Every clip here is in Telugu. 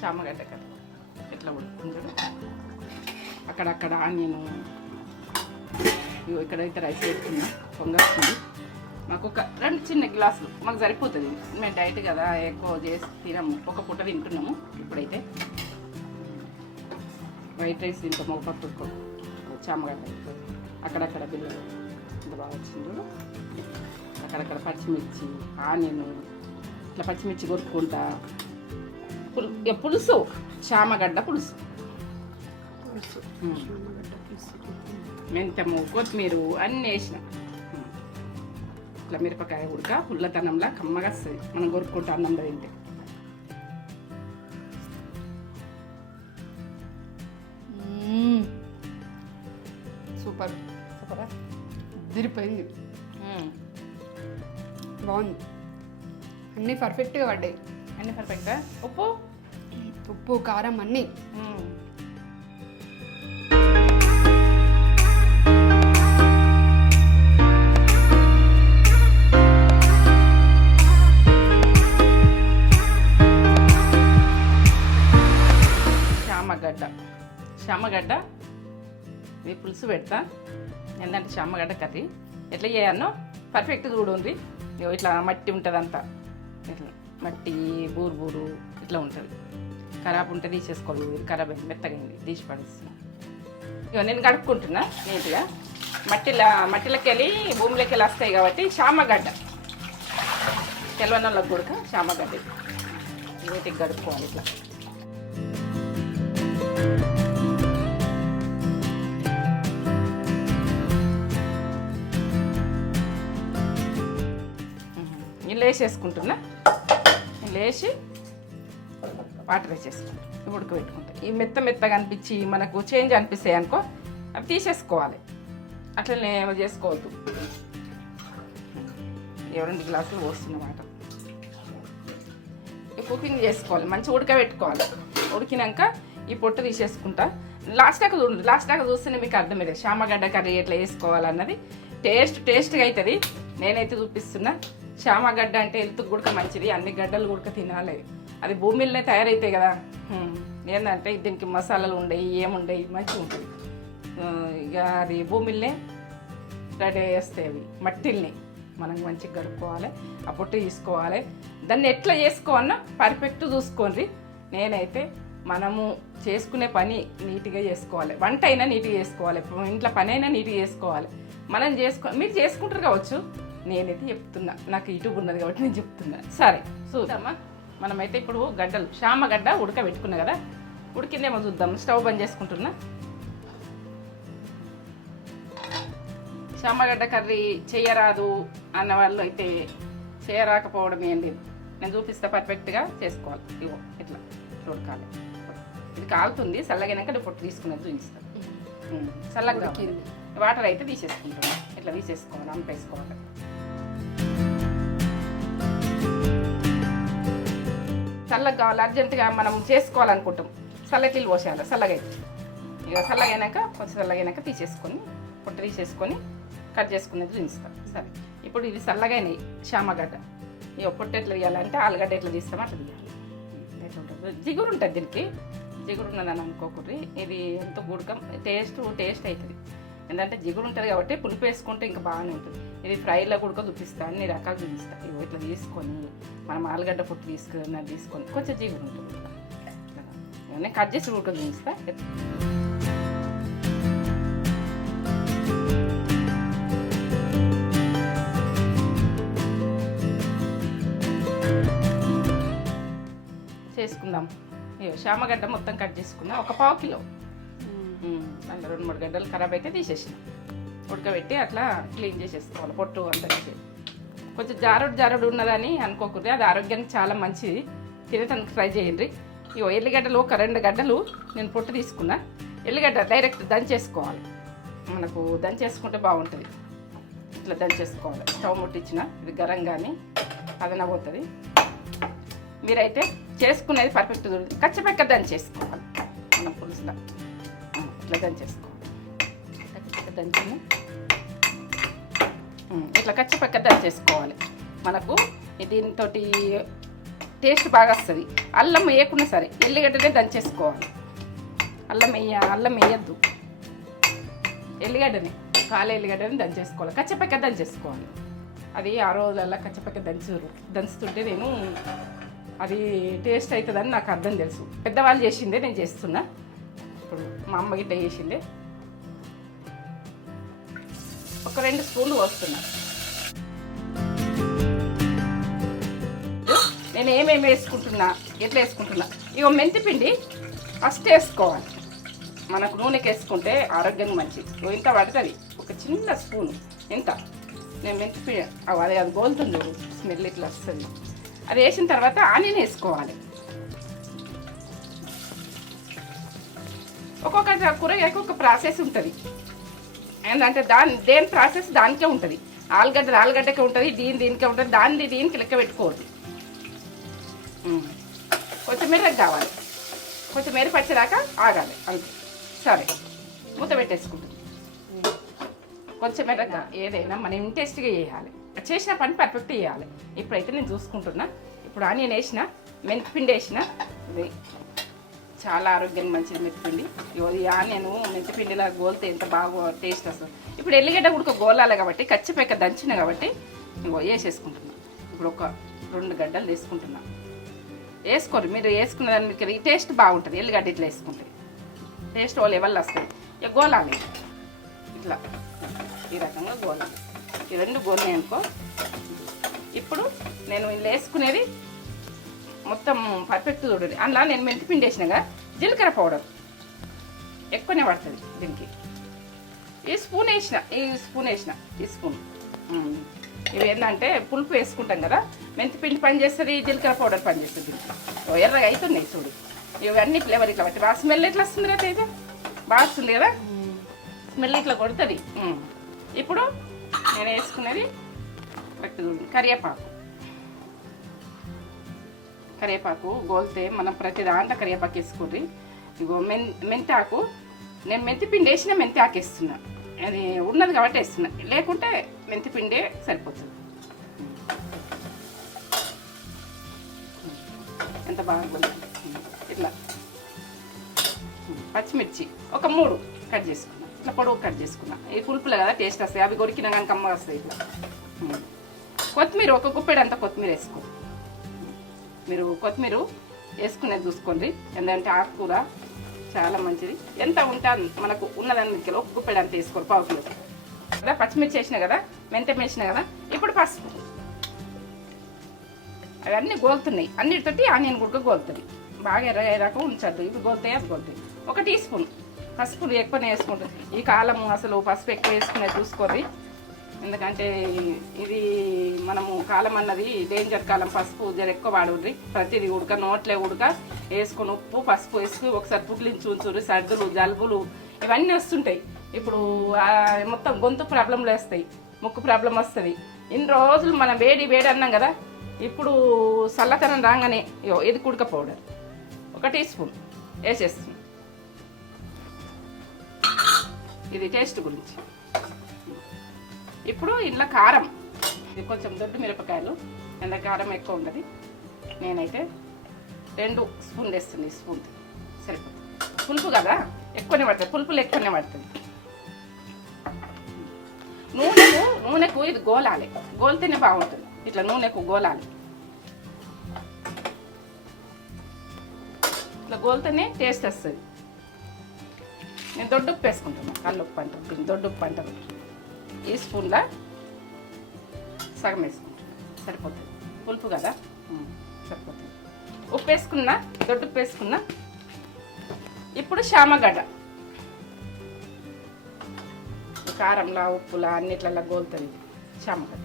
చామగడ్డ కర్రీ ఎట్లా ఉడుకుంటాడు. అక్కడక్కడ ఆనియను ఇక్కడైతే రైస్ పెట్టుకున్నా పొంగొస్తుంది. మాకు ఒక 2 చిన్న గ్లాసులు మాకు సరిపోతుంది. మేము డైట్ కదా ఎక్కువ చేసి తినము, ఒక పూట తింటున్నాము. ఇప్పుడైతే వైట్ రైస్ తింటాము, ఒక పప్పు చామగడ్డ. అక్కడక్కడ బిల్లలు ఇంత బాగా వచ్చింది. అక్కడక్కడ పచ్చిమిర్చి ఆనియన్ ఇట్లా పచ్చిమిర్చి కొట్టుకుంటా పులుసు చామగడ్డ పులుసు మెంతము కొత్తిమీర అన్నీ వేసిన ఇట్లా మిరపకాయ ఉడక పుల్లతనంలా కమ్మగా వస్తుంది మనం కొరుక్కుంటా అన్నంలో తింటే. సూపర్ సూపరా దిరిపోయింది. బాగుంది. అన్నీ పర్ఫెక్ట్గా పడ్డాయి. అన్నీ పర్ఫెక్ట్గా ఉప్పు కారం అన్నీ. చామగడ్డ ఇది పులుసు పెడతా. ఏంటంటే చామగడ్డ కర్రీ ఎట్లా చేయాలనో పర్ఫెక్ట్గా కూడా ఉంది. ఇట్లా మట్టి ఉంటుంది అంతా, ఇట్లా మట్టి బూరు ఇట్లా ఉంటుంది. ఖరాబ్ ఉంటే తీసేసుకోవాలి. ఖరాబ్ అయింది మెత్తగైంది తీసి పడేస్తున్నా. ఇక నేను కడుక్కుంటున్నా నీట్గా. మట్టిలోకి వెళ్ళి భూమిలోకి వెళ్ళి వస్తాయి కాబట్టి చామగడ్డ తెలవనోళ్ళకి కూడా చామగడ్డ నీట్గా కడుక్కోవాలి. ఇట్లా నీళ్ళు వేసేసుకుంటున్నా. నీళ్ళు వేసి వాటర్ వేసేసుకుంటాం. ఉడకబెట్టుకుంటాం. ఈ మెత్తగా అనిపించి మనకు చేంజ్ అనిపిస్తాయి అనుకో అవి తీసేసుకోవాలి. అట్లనే చేసుకోవద్దు. 2 గ్లాసులు పోస్తున్నమాట. ఈ కుకింగ్ చేసుకోవాలి, మంచిగా ఉడకబెట్టుకోవాలి. ఉడికినాక ఈ పొట్టు తీసేసుకుంటా. లాస్ట్ దాకా చూస్తేనే మీకు అర్థమయ్యేది చామగడ్డ కర్రీ ఎట్లా వేసుకోవాలన్నది. టేస్ట్గా అవుతుంది. నేనైతే చూపిస్తున్నా. చామగడ్డ అంటే హెల్త్కి కూడా మంచిది. అన్ని గడ్డలు కూడా తినాలి. అది భూమిలోనే తయారైతాయి కదా. ఏంటంటే దీనికి మసాలాలు ఉండయి, ఏముండయి, మంచిగా ఉంటుంది. ఇక అది భూమిలోనే రెడీ చేస్తాయి. అవి మట్టిల్ని మనం మంచిగా గడుపుకోవాలి. ఆ పొట్టు తీసుకోవాలి. దాన్ని ఎట్లా చేసుకోవాలన్నా పర్ఫెక్ట్ చూసుకోండి. నేనైతే మనము చేసుకునే పని నీట్గా చేసుకోవాలి. వంట అయినా నీట్గా చేసుకోవాలి. ఇంట్లో పని అయినా నీట్గా చేసుకోవాలి. మనం మీరు చేసుకుంటారు కావచ్చు, నేనైతే చెప్తున్నా. నాకు యూట్యూబ్ ఉన్నది కాబట్టి నేను చెప్తున్నా. సరే చూద్దామా. మనమైతే ఇప్పుడు చామగడ్డ ఉడకబెట్టుకున్నా కదా, ఉడికిందేమో చూద్దాం. స్టవ్ బంద్ చేసుకుంటున్నా. చామగడ్డ కర్రీ చేయరాదు అన్న వాళ్ళు అయితే చేయరాకపోవడం ఏం లేదు. నేను చూపిస్తా పర్ఫెక్ట్గా చేసుకోవాలి. ఇగో ఇట్లా ఉడకాలి. ఇది కాలుతుంది. చల్లగైనాక పొట్టు తీసుకునేది చూపిస్తాను. చల్లగా వాటర్ అయితే తీసేసుకుంటున్నాను. ఇట్లా తీసేసుకోవాలి, అంపేసుకోవాలి. చల్లగా కావాలి, అర్జెంటుగా మనం చేసుకోవాలనుకుంటాం. చల్లకిల్లు పోసేయాలి. చల్లగైతే ఇక చల్లగైనాక కొంచెం చల్లగైనాక తీసేసుకొని పొట్టు తీసేసుకొని కట్ చేసుకునేది చూపిస్తాం. సరే ఇప్పుడు ఇది చల్లగైనాయి చామగడ్డ. ఇక పొట్టు ఎట్లా తీయాలంటే ఆలుగడ్డ ఎట్లా తీస్తామో అట్లా తీయాలి. ఎట్లా ఉంటుంది, జిగురు ఉంటుంది. దీనికి జిగురు ఉన్నదని అనుకోకూడదు. ఇది ఎంతో గుడకం టేస్ట్ అవుతుంది. ఎందుకంటే జిగురు ఉంటుంది కాబట్టి పులుపు వేసుకుంటే ఇంకా బాగానే ఉంటుంది. ఇది ఫ్రైలో కూడా చూపిస్తాను, అన్ని రకాలు చూపిస్తాను. ఇవి ఇట్లా తీసుకొని మనం ఆలుగడ్డ పొట్టు తీసుకొని కొంచెం జిగురు ఉంటుంది. నేను కట్ చేసి కూడా చూపిస్తా. చేసుకుందాం. చామగడ్డ మొత్తం కట్ చేసుకున్నా. ఒక 1/2 కిలో. అందులో 2-3 గడ్డలు ఖరాబ్ అయితే తీసేసిన. ఉడకబెట్టి అట్లా క్లీన్ చేసేసుకోవాలి. పొట్టు అంతా కొంచెం జారుడు ఉన్నదని అనుకోకూడదు. అది ఆరోగ్యానికి చాలా మంచిది. తినటానికి ట్రై చేయండి. ఇగో ఎల్లిగడ్డలు ఒక 2 గడ్డలు నేను పొట్టు తీసుకున్నా. ఎల్లిగడ్డ డైరెక్ట్ దంచేసుకోవాలి. మనకు దంచేసుకుంటే బాగుంటుంది. ఇట్లా దంచేసుకోవాలి. స్టవ్ ముట్టించిన ఇది గరం కానీ అదనబోతుంది. మీరైతే చేసుకునేది పర్ఫెక్ట్ కచ్చపెక్క దంచేసుకోవాలి. మన పులుసులో ఇట్లా దంచేసుకోవాలి. కచ్చపెక్క దంచిన ఇట్లా కచ్చపెక్క దంచేసుకోవాలి. మనకు దీంతో టేస్ట్ బాగా వస్తుంది. అల్లం వేయకుండా సరే, ఎల్లిగడ్డనే దంచేసుకోవాలి. అల్లం వేయద్దు, ఎల్లిగడ్డని ఎల్లిగడ్డని దంచేసుకోవాలి, కచ్చపక్క దంచేసుకోవాలి. అది ఆ రోజులల్లా కచ్చపక్క దంచుతుంటే నేను అది టేస్ట్ అవుతుందని నాకు అర్థం తెలుసు. పెద్దవాళ్ళు చేసిందే నేను చేస్తున్నా. ఇప్పుడు మా అమ్మ గిట్ట చేసిందే. ఒక 2 స్పూన్లు పోస్తున్నా. నేను ఏమేమి వేసుకుంటున్నా, ఎట్లా వేసుకుంటున్నా, ఇగో మెంతిపిండి ఫస్ట్ వేసుకోవాలి. మనకు నూనెకి వేసుకుంటే ఆరోగ్యంగా మంచిది. ఇంత పడుతుంది, ఒక చిన్న స్పూను ఇంత. నేను మెంతిపిండి అది గోలుతుంది, స్మెల్ ఇట్లా వస్తుంది. అది వేసిన తర్వాత ఆనియన్ వేసుకోవాలి. ఒక్కొక్క కూరగాయకు ఒక ప్రాసెస్ ఉంటుంది. ఏంటంటే దేని ప్రాసెస్ దానికే ఉంటుంది. ఆలుగడ్డకే ఉంటుంది, దీనికే ఉంటుంది. దీనికి లెక్క పెట్టుకోవద్దు. కొత్తిమీర కావాలి, కొత్తిమీర పచ్చిదాకా ఆగాలి అంతే. సరే, మూత పెట్టేసుకుంటుంది. కొంచెం మెరగ్గా ఏదైనా మనం ఇంట్రెస్ట్గా చేయాలి. చేసిన పని పర్ఫెక్ట్ చేయాలి. ఇప్పుడైతే నేను చూసుకుంటున్నా. ఇప్పుడు ఆనియన్ వేసిన, మెంతిపిండి వేసిన. ఇది చాలా ఆరోగ్యానికి మంచిది మెంతిపిండి. ఈ ఆనియన్ మెంతిపిండిలా గోలితే ఎంత బాగా టేస్ట్ వస్తుంది. ఇప్పుడు ఎల్లిగడ్డ కూడా గోలాలి కాబట్టి కచ్చిపెక్క దంచిన కాబట్టి వేసేసుకుంటున్నా. ఇప్పుడు ఒక 2 గడ్డలు వేసుకుంటున్నా. వేసుకోరు, మీరు వేసుకున్న దాని మీకు టేస్ట్ బాగుంటుంది. ఎల్లిగడ్డ ఇట్లా వేసుకుంటే టేస్ట్ ఓ లెవెల్ వస్తుంది. ఇక గోలాలి ఇట్లా, ఈ రకంగా గోలాలి. ఈ 2 గోలినాయి అనుకో. ఇప్పుడు నేను ఇలా వేసుకునేది మొత్తం పర్ఫెక్ట్ చూడండి. అందులో నేను మెంతిపిండి వేసినాగా జీలకర్ర పౌడర్ ఎక్కువనే పడుతుంది దీనికి. ఈ స్పూన్ వేసిన. ఇవి ఏంటంటే పులుపు వేసుకుంటాం కదా, మెంతిపిండి పని చేస్తుంది, జీలకర్ర పౌడర్ పని చేస్తుంది. ఎర్రగా అవుతున్నాయి చూడు. ఇవన్నీ ఫ్లేవర్ ఇట్లా బట్టి బాగా స్మెల్ ఎట్లా వస్తుంది కదా, అయితే బాగా వస్తుంది కదా స్మెల్, ఇట్లా కొడుతుంది. ఇప్పుడు నేను వేసుకునేది కరివేపాకు గోలితే మనం ప్రతి దాంట్లో కరివేపాకు వేసుకోండి. ఇగో మెంతాకు నేను మెంతిపిండి వేసిన మెంతాకు వేస్తున్నా. అది ఉన్నది కాబట్టి వేస్తున్నా, లేకుంటే మెంతిపిండే సరిపోతుంది. ఎంత బాగా గోలింది. ఇట్లా పచ్చిమిర్చి ఒక 3 కట్ చేసుకున్నా, ఇట్లా పొడవు కట్ చేసుకున్నా. ఈ పులుపులు కదా టేస్ట్ వస్తాయి, అవి కొరికినా కానీ కమ్మ వస్తాయి. ఇట్లా కొత్తిమీర ఒక గుప్పెడు అంతా కొత్తిమీర వేసుకోండి. మీరు కొత్తిమీర వేసుకునేది చూసుకోండి, ఎందుకంటే ఆకుకూర చాలా మంచిది. ఎంత ఉంటే మనకు ఉన్నదానికి ఒక గుప్పెడు అంత వేసుకోరు, 1/4 కిలో కదా. పచ్చిమిర్చి వేసిన కదా, మెంతం వేసిన కదా. ఇప్పుడు పసుపు, అవన్నీ గోలుతున్నాయి. అన్నిటితోటి ఆనియన్ కూడా గోలుతుంది. బాగా ఎర్రగా ఉంచద్దు, ఇవి గోలుతాయి అది గోలుతాయి. 1 టీ స్పూన్ పసుపు ఎక్కువనే వేసుకుంటుంది. ఈ కాలం అసలు పసుపు ఎక్కువ వేసుకునేది చూసుకోర్రి, ఎందుకంటే ఇది మనము కాలం అన్నది డేంజర్ కాలం. పసుపు జర ఎక్కువ వాడుర్రి. ప్రతిదీ ఉడక నోట్లే ఉడక వేసుకొని ఉప్పు పసుపు వేసుకుని ఒకసారి పుట్లించి ఉంచుర్రి. సర్దులు జలుబులు ఇవన్నీ వస్తుంటాయి. ఇప్పుడు మొత్తం గొంతు ప్రాబ్లంలు వస్తాయి, ముక్కు ప్రాబ్లం వస్తుంది. ఇన్ని రోజులు మనం వేడి అన్నాం కదా, ఇప్పుడు చల్లతనం రాగానే ఇది కుడక పౌడర్ 1 టీ స్పూన్ వేసేస్తుంది. ఇది టేస్ట్ గురించి. ఇప్పుడు ఇంట్లో కారం, ఇది కొంచెం దొడ్డు మిరపకాయలు, ఎంత కారం ఎక్కువ ఉంటుంది. నేనైతే 2 స్పూన్లు వేస్తుంది. ఈ స్పూన్ సరిపోతుంది. పులుపు కదా ఎక్కువనే పడుతుంది, పులుపులు ఎక్కువనే పడుతుంది. నూనెకు ఇది గోలాలి, గోలితేనే బాగుంటుంది. ఇట్లా నూనెకు గోలాలి, ఇట్లా గోలితేనే టేస్ట్ వస్తుంది. నేను దొడ్డుప్పు వేసుకుంటున్నాను, కల్లుప్పు అంటారు, దొడ్డుప్పు అంటారు. ఈ స్పూన్లో సగం వేసుకుంటున్నాను, సరిపోతుంది. పులుపు కదా సరిపోతుంది. ఉప్పు వేసుకున్నా, దొడ్డుప్పు వేసుకున్నా. ఇప్పుడు శామగడ్డ కారంలా ఉప్పులా అన్నిట్లలా గోలుతుంది శామగడ్డ.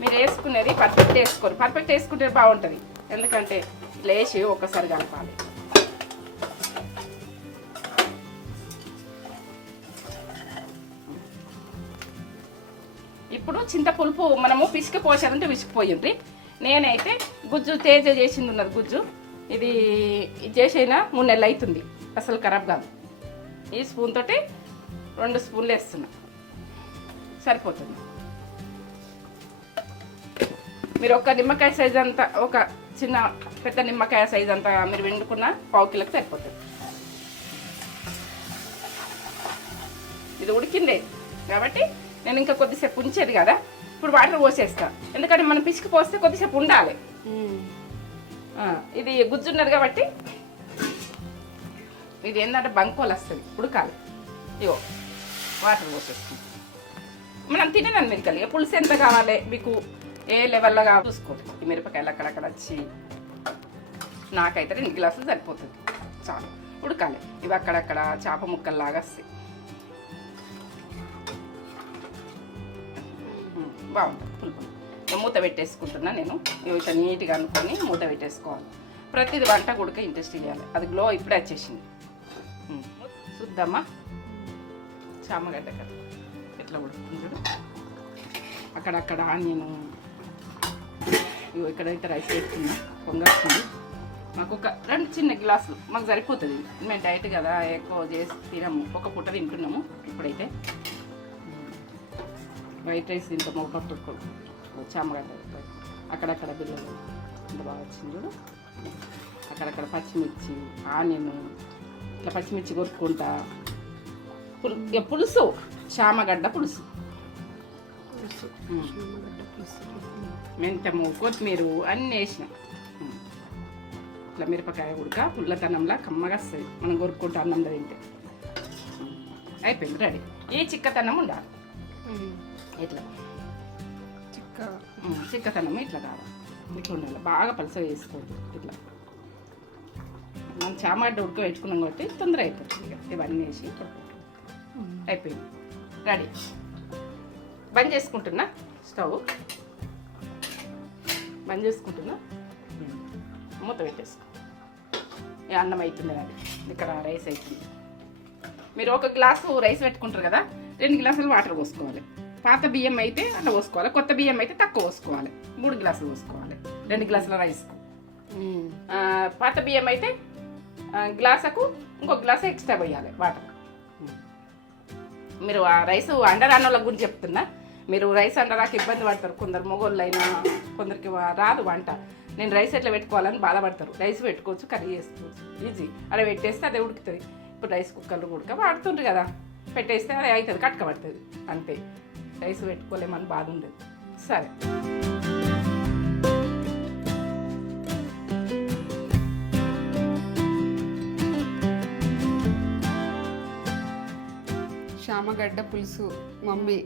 మీరు వేసుకునేది పర్ఫెక్ట్ వేసుకోరు, పర్ఫెక్ట్ వేసుకుంటే బాగుంటుంది. ఎందుకంటే ఇట్లా వేసి ఒక్కసారి కలపాలి. ఇప్పుడు చింతపులుపు మనము పిసికి పోసారంటే విసికిపోయింది. నేనైతే గుజ్జు తేజ చేసింది ఉన్నది గుజ్జు. ఇది చేసైనా 3 నెలలు అవుతుంది, అసలు ఖరాబ్ కాదు. ఈ స్పూన్ తోటి 2 స్పూన్లు వేస్తున్నా, సరిపోతుంది. మీరు ఒక నిమ్మకాయ సైజ్ అంతా, ఒక చిన్న పెద్ద నిమ్మకాయ సైజ్ అంతా మీరు వండుకున్న పావు కిలోకి సరిపోతుంది. ఇది ఉడికిందే కాబట్టి నేను ఇంకా కొద్దిసేపు ఉంచేది కదా, ఇప్పుడు వాటర్ పోసేస్తా. ఎందుకంటే మనం పిసికి పోస్తే కొద్దిసేపు ఉండాలి. ఇది గుజ్జున్నది కాబట్టి ఇది ఏంటంటే బంకోలు వస్తుంది, ఉడకాలి. ఇగో వాటర్ పోసేస్తాం. మనం తినేదాన్ని మిరపకాయలు పులుసు ఎంత కావాలి మీకు ఏ లెవెల్లో కావాలి చూసుకోండి. ఈ మిరపకాయలు అక్కడక్కడ వచ్చి నాకైతే 2 గ్లాసులు సరిపోతుంది, చాలు. ఉడకాలి. ఇవి అక్కడక్కడ చేప ముక్కల్లాగా వస్తాయి, బాగుంటుంది పులుపు. మూత పెట్టేసుకుంటున్నా నేను. ఇట్లా నీట్గా అనుకొని మూత పెట్టేసుకోవాలి. ప్రతిది వంట గుడక ఇంట్రెస్ట్ ఇవ్వాలి. అది గ్లో ఇప్పుడే వచ్చేసింది. చూద్దామా చామగడ్డ కదా ఎట్లా ఉడుకుతుంది చూడు. అక్కడక్కడ ఆనియను ఇక్కడైతే రైస్ వేసుకున్నా, పొంగొస్తుంది. మాకు ఒక 2 చిన్న గ్లాసులు మాకు సరిపోతుంది. మేము డైట్ కదా ఎక్కువ చేసి తినము, ఒక పూట తింటున్నాము. ఇప్పుడైతే వైట్ రైస్ తింటాము, ఒకప్పుడు చామగడ్డ అక్కడక్కడ బిల్లలు ఎంత బాగా వచ్చింది చూడు. అక్కడక్కడ పచ్చిమిర్చి ఆనియన్ ఇట్లా పచ్చిమిర్చి కొట్టుకుంటా. పులుసు చామగడ్డ పులుసు, మెంతము కొత్తిమీర అన్నీ వేసిన. ఇట్లా మిరపకాయ ఉడక పుల్లతనంలా కమ్మగా వస్తుంది మనం కొరుక్కుంటా అన్నంలో తింటే. అయిపోయింది, రెడీ. ఈ చిక్కతనం ఉండాలి, ఇట్లా చిక్కతనం ఇట్లా కావాలి, ఇట్లా ఉండాలి. బాగా పలుసగా వేసుకోవద్దు. ఇట్లా మనం చామగడ్డ ఉడక పెట్టుకున్నాం కాబట్టి తొందర అయిపోతుంది. ఇక ఇవన్నీ వేసి అయిపోయింది, రెడీ. బంద్ చేసుకుంటున్నా, స్టవ్ బంద్ చేసుకుంటున్నా. మూత పెట్టేసుకో. అన్నం అవుతుంది అది, ఇక్కడ రైస్ అవుతుంది. మీరు 1 గ్లాసు రైస్ పెట్టుకుంటారు కదా, 2 గ్లాసులు వాటర్ పోసుకోవాలి. పాత బియ్యం అయితే అట్లా పోసుకోవాలి, కొత్త బియ్యం అయితే తక్కువ పోసుకోవాలి. 3 గ్లాసులు పోసుకోవాలి 2 గ్లాసుల రైస్కు. పాత బియ్యం అయితే గ్లాసుకు ఇంకొక గ్లాసు ఎక్స్ట్రా పోయాలి వాటర్. మీరు ఆ రైస్ అండరాని వాళ్ళ గురించి చెప్తున్నా. మీరు రైస్ అండరాక ఇబ్బంది పడతారు, కొందరు మొగోళ్ళు అయినా కొందరికి రాదు వంట. నేను రైస్ ఎట్లా పెట్టుకోవాలని బాధపడతారు. రైస్ పెట్టుకోవచ్చు, కర్రీ చేసుకోవచ్చు, ఈజీ. అలా పెట్టేస్తే అదే ఉడుకుతుంది. ఇప్పుడు రైస్ కుక్కర్లు ఉడక వాడుతుండ్రు కదా, పెట్టేస్తే అది అవుతుంది, కట్టుకబడుతుంది అంతే. రైస్ పెట్టుకోలేమని బాధ ఉండదు. సరే, చామగడ్డ పులుసు మమ్మీ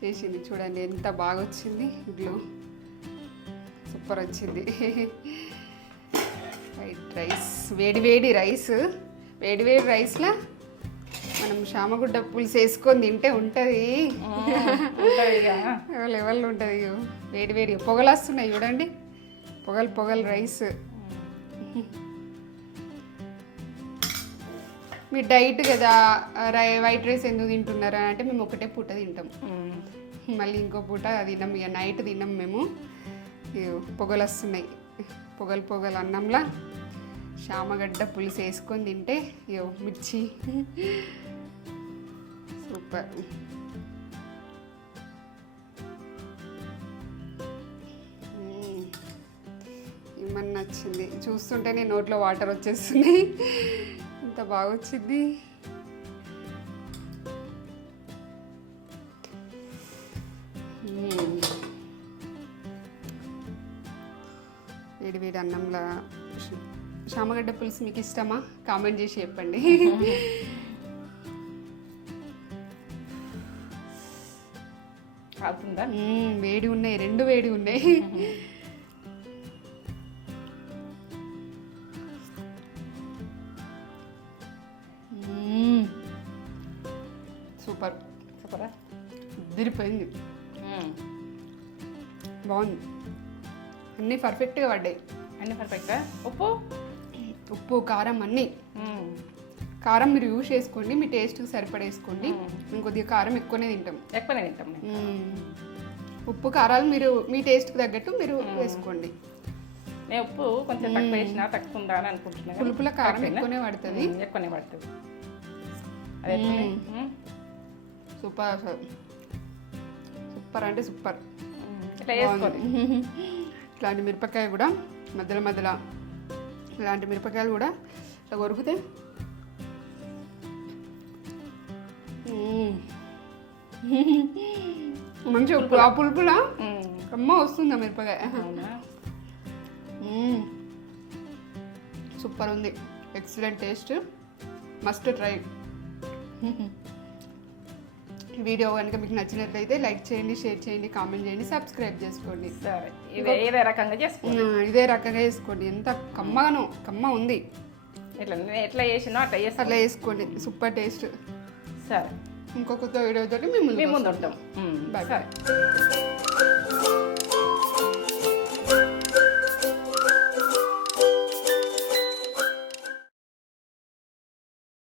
చేసింది చూడండి, ఎంత బాగా వచ్చింది. ఇడ్లు సూపర్ వచ్చింది. వైట్ రైస్, వేడి రైస్, వేడి రైస్లో మనం చామగడ్డ పులుసు వేసుకొని తింటే ఉంటుంది లెవెల్లో ఉంటుంది. వేడి పొగలు వస్తున్నాయి చూడండి, పొగలు రైస్. మీరు డైట్ కదా వైట్ రైస్ ఎందుకు తింటున్నారా అంటే, మేము ఒకటే పూట తింటాం, మళ్ళీ ఇంకో పూట తిన్నాం. ఇక నైట్ తిన్నాం మేము. పొగలు వస్తున్నాయి, పొగలు అన్నంలా చామగడ్డ పులుసు వేసుకొని తింటే మిర్చి సూపర్. ఏమన్నా నచ్చింది చూస్తుంటేనే నోట్లో వాటర్ వచ్చేస్తున్నాయి, ఎంత బాగా వచ్చింది. వేడి అన్నంలా చామగడ్డ పులుసు మీకు ఇష్టమా? కామెంట్ చేసి చెప్పండి. వేడి ఉన్నాయి, 2 వేడి ఉన్నాయి. సూపరా, దిరిపోయింది, బాగుంది. అన్నీ పర్ఫెక్ట్గా పడ్డాయి. అన్నీ పర్ఫెక్ట్గా. ఉప్పు కారం అన్నీ. కారం మీరు యూజ్ చేసుకోండి, మీ టేస్ట్కి సరిపడేసుకోండి. మేము కొద్దిగా కారం ఎక్కువనే తింటాం. ఉప్పు కారాలు మీరు మీ టేస్ట్కి తగ్గట్టు మీరు వేసుకోండి. నేను ఉప్పు కొంచెం తక్కువ వేసినా తక్కువ ఉందా అని అనుకుంటున్నాను. పులుపుల కారం ఎక్కువనే పడుతుంది. సూపర్ అంటే సూపర్. ఇలాంటి మిరపకాయ కూడా మధ్యలో ఇలాంటి మిరపకాయలు కూడా ఇట్లా కొరికితే మంచిగా పులుపులా అమ్మ వస్తుంది ఆ మిరపకాయ. అవునా? సూపర్ ఉంది, excellent taste, must try. Video కనుక మీకు నచ్చినట్లయితే లైక్ చేయండి, షేర్ చేయండి, కామెంట్ చేయండి, సబ్స్క్రైబ్ చేసుకోండి. సరే, ఇదే రకంగా చేసుకోండి. ఇదే రకంగా చేసుకోండి. ఎంత కమ్మ ఉంది. ఎట్లా చేసినా అట్లా వేసుకోండి, సూపర్ టేస్ట్. సరే, ఇంకో కొత్త వీడియోతో మీ ముందు ఉంటాం. బాయ్. సరే.